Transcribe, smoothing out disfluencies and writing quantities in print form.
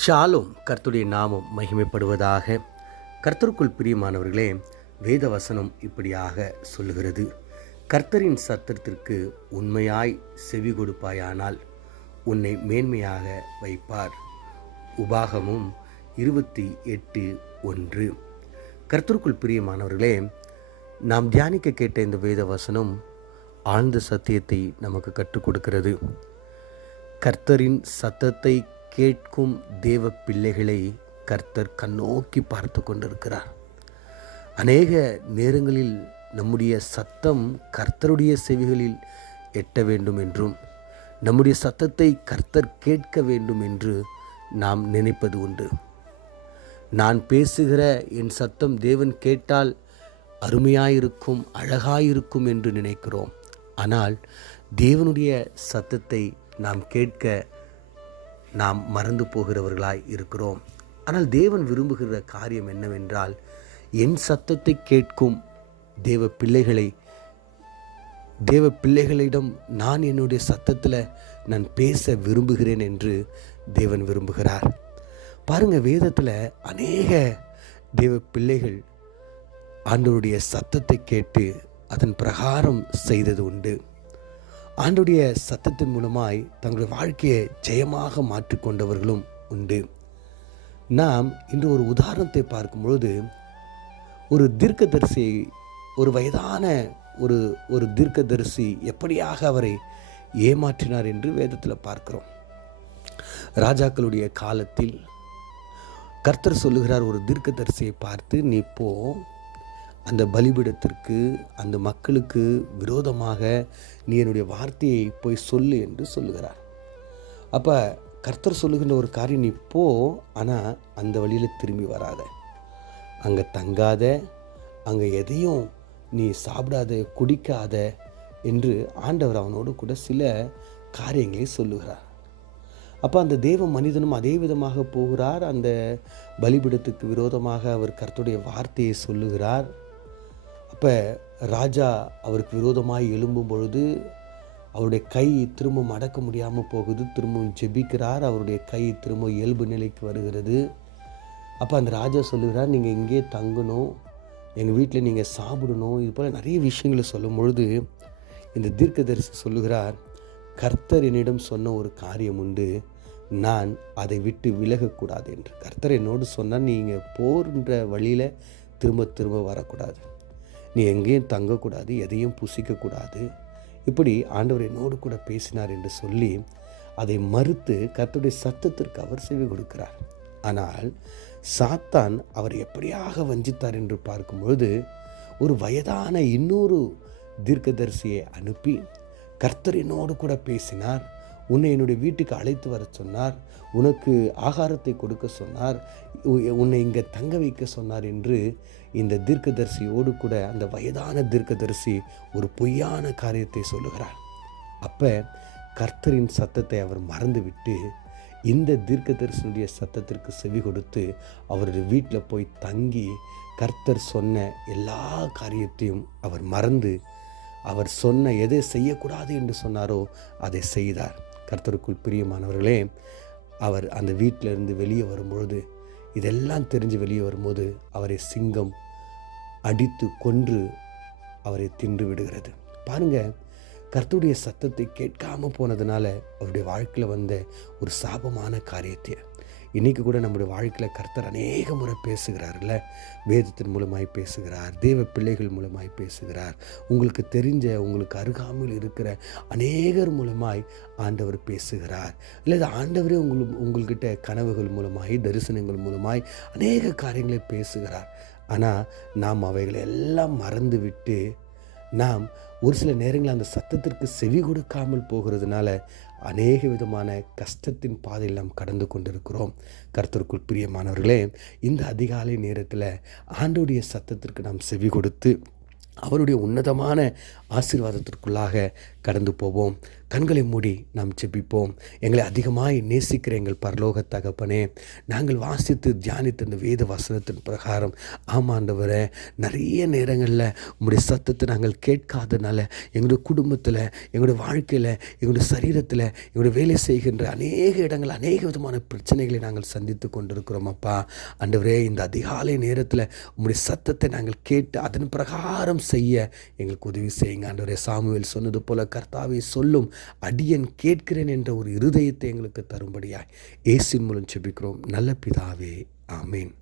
ஷாலும் கர்த்தருடைய நாமம் மகிமைப்படுவதாக. கர்த்தருக்குள் பிரியமானவர்களே, வேத வசனம் இப்படியாக சொல்லுகிறது, கர்த்தரின் சத்தத்திற்கு உண்மையாய் செவி கொடுப்பாயானால் உன்னை மேன்மையாக வைப்பார். உபாகமும் 28:1. கர்த்தருக்குள் பிரியமானவர்களே, நாம் தியானிக்க கேட்ட இந்த வேத வசனம் ஆழ்ந்த சத்தியத்தை நமக்கு கற்றுக் கொடுக்கிறது. கர்த்தரின் சத்தத்தை கேட்கும் தேவ பிள்ளைகளை கர்த்தர் கண்ணோக்கி பார்த்து கொண்டிருக்கிறார். அநேக நேரங்களில் நம்முடைய சத்தம் கர்த்தருடைய செவிகளில் எட்ட வேண்டும் என்றும் நம்முடைய சத்தத்தை கர்த்தர் கேட்க வேண்டும் என்று நாம் நினைப்பது உண்டு. நான் பேசுகிற என் சத்தம் தேவன் கேட்டால் அருமையாயிருக்கும், அழகாயிருக்கும் என்று நினைக்கிறோம். ஆனால் தேவனுடைய சத்தத்தை நாம் கேட்க நாம் மறந்து போகிறவர்களாய் இருக்கிறோம். ஆனால் தேவன் விரும்புகிற காரியம் என்னவென்றால், என் சத்தத்தை கேட்கும் தேவ பிள்ளைகளிடம் நான் என்னுடைய சத்தத்தில் நான் பேச விரும்புகிறேன் என்று தேவன் விரும்புகிறார். பாருங்க, வேதத்தில் அநேக தேவ பிள்ளைகள் ஆண்டவருடைய சத்தத்தை கேட்டு அதன் பிரகாரம் செய்தது உண்டு. ஆண்டவருடைய சத்தத்தின் மூலமாய் தங்களுடைய வாழ்க்கையை ஜெயமாக மாற்றிக்கொண்டவர்களும் உண்டு. நாம் இன்று ஒரு உதாரணத்தை பார்க்கும் பொழுது, ஒரு தீர்க்கதரிசி, ஒரு வயதான ஒரு தீர்க்கதரிசி எப்படியாக அவரை ஏமாற்றினார் என்று வேதத்தில் பார்க்கிறோம். ராஜாக்களுடைய காலத்தில் கர்த்தர் சொல்லுகிறார், ஒரு தீர்க்கதரிசியை பார்த்து, நீ போ, அந்த பலிபீடத்திற்கு, அந்த மக்களுக்கு விரோதமாக நீ என்னுடைய வார்த்தையை போய் சொல்லு என்று சொல்லுகிறார். அப்போ கர்த்தர் சொல்லுகின்ற ஒரு காரியம், நீ போ, ஆனால் அந்த வழியில் திரும்பி வராத, அங்கே தங்காத, அங்கே எதையும் நீ சாப்பிடாத, குடிக்காத என்று ஆண்டவர் அவனோடு கூட சில காரியங்களை சொல்லுகிறார். அப்போ அந்த தேவ மனிதனும் அதே விதமாக போகிறார். அந்த பலிபீடத்துக்கு விரோதமாக அவர் கர்த்தருடைய வார்த்தையை சொல்லுகிறார். அப்போ ராஜா அவருக்கு விரோதமாய் எழும்பும் பொழுது அவருடைய கை திரும்ப அடக்க முடியாமல் போகுது. திரும்பவும் ஜெபிக்கிறார், அவருடைய கை திரும்ப இயல்பு நிலைக்கு வருகிறது. அப்போ அந்த ராஜா சொல்லுகிறார், நீங்கள் இங்கே தங்கணும், எங்கள் வீட்டில் நீங்கள் சாப்பிடணும், இது போல் நிறைய விஷயங்களை சொல்லும் பொழுது இந்த தீர்க்கதரிசி சொல்லுகிறார், கர்த்தர் என்னிடம் சொன்ன ஒரு காரியம் உண்டு, நான் அதை விட்டு விலகக்கூடாது என்று. கர்த்தர் என்னோடு சொன்னால், நீங்கள் போகின்ற வழியில் திரும்ப திரும்ப வரக்கூடாது, நீ எங்கேயும் தங்கக்கூடாது, எதையும் புசிக்கக்கூடாது, இப்படி ஆண்டவர் என்னோடு கூட பேசினார் என்று சொல்லி அதை மறுத்து கர்த்தருடைய சத்தத்திற்கு அவர் செவி கொடுக்கிறார். ஆனால் சாத்தான் அவர் எப்படியாக வஞ்சித்தார் என்று பார்க்கும்பொழுது, ஒரு வயதான இன்னொரு தீர்க்கதரிசியை அனுப்பி, கர்த்தர் என்னோடு கூட பேசினார், உன்னை என்னுடைய வீட்டுக்கு அழைத்து வர சொன்னார், உனக்கு ஆகாரத்தை கொடுக்க சொன்னார், உன்னை இங்கே தங்க வைக்க சொன்னார் என்று இந்த தீர்க்கதரிசியோடு கூட அந்த வயதான தீர்க்கதரிசி ஒரு பொய்யான காரியத்தை சொல்லுகிறார். அப்போ கர்த்தரின் சத்தத்தை அவர் மறந்துவிட்டு இந்த தீர்க்கதரிசனுடைய சத்தத்திற்கு செவி கொடுத்து அவருடைய வீட்டில் போய் தங்கி கர்த்தர் சொன்ன எல்லா காரியத்தையும் அவர் மறந்து, அவர் சொன்ன எதை செய்யக்கூடாது என்று சொன்னாரோ அதை செய்தார். கர்த்தருக்குள் பிரியமானவர்களே, அவர் அந்த வீட்டிலிருந்து வெளியே வரும்பொழுது, இதெல்லாம் தெரிஞ்சு வெளியே வரும்போது அவரை சிங்கம் அடித்து கொன்று அவரை தின்று விடுகிறது. பாருங்க, கர்த்தருடைய சத்தத்தை கேட்காமல் போனதுனால அவருடைய வாழ்க்கையில் வந்த ஒரு சாபமான காரியத்தை இன்றைக்கி கூட நம்முடைய வாழ்க்கையில் கர்த்தர் அநேக முறை பேசுகிறார்ல. வேதத்தின் மூலமாய் பேசுகிறார், தேவ பிள்ளைகள் மூலமாய் பேசுகிறார், உங்களுக்கு தெரிஞ்ச, உங்களுக்கு அருகாமையில் இருக்கிற அநேகர் மூலமாய் ஆண்டவர் பேசுகிறார். இல்லை, ஆண்டவரே உங்கள்கிட்ட கனவுகள் மூலமாய், தரிசனங்கள் மூலமாய் அநேக காரியங்களை பேசுகிறார். ஆனால் நாம் அவைகளை எல்லாம் மறந்து விட்டு நாம் ஒரு சில நேரங்களில் அந்த சத்தத்திற்கு செவி கொடுக்காமல் போகிறதுனால அநேக விதமான கஷ்டத்தின் பாதையில் நாம் கடந்து கொண்டிருக்கிறோம். கர்த்தருக்குள் பிரியமானவர்களே, இந்த அதிகாலை நேரத்தில் ஆண்டவருடைய சத்தத்திற்கு நாம் செவி கொடுத்து அவருடைய உன்னதமான ஆசீர்வாதத்திற்குள்ளாக கடந்து போவோம். கண்களை மூடி நாம் ஜெபிப்போம். எங்களை அதிகமாய் நேசிக்கிற எங்கள் பரலோக தகப்பனே, நாங்கள் வாசித்து தியானித்த இந்த வேத வசனத்தின் பிரகாரம் ஆமாண்டவரே, நிறைய நேரங்களில் உம்முடைய சத்தத்தை நாங்கள் கேட்காதனால எங்களுடைய குடும்பத்தில், எங்களுடைய வாழ்க்கையில், எங்களுடைய சரீரத்தில், எங்களுடைய வேலை செய்கின்ற அநேக இடங்கள் அநேக விதமான பிரச்சனைகளை நாங்கள் சந்தித்து கொண்டிருக்கிறோம் அப்பா. ஆண்டவரே, இந்த அதிகாலை நேரத்தில் உம்முடைய சத்தத்தை நாங்கள் கேட்டு அதன் பிரகாரம் செய்ய எங்களுக்கு உதவி செய்யுங்க ஆண்டவரே. சாமுவேல் சொன்னது போல கர்த்தாவே சொல்லும், அடியேன் கேட்கிறேன் என்ற ஒரு இருதயத்தை எங்களுக்கு தரும்படியாய் இயேசுவின் மூலம் ஜெபிக்கிறோம் நல்ல பிதாவே, ஆமேன்.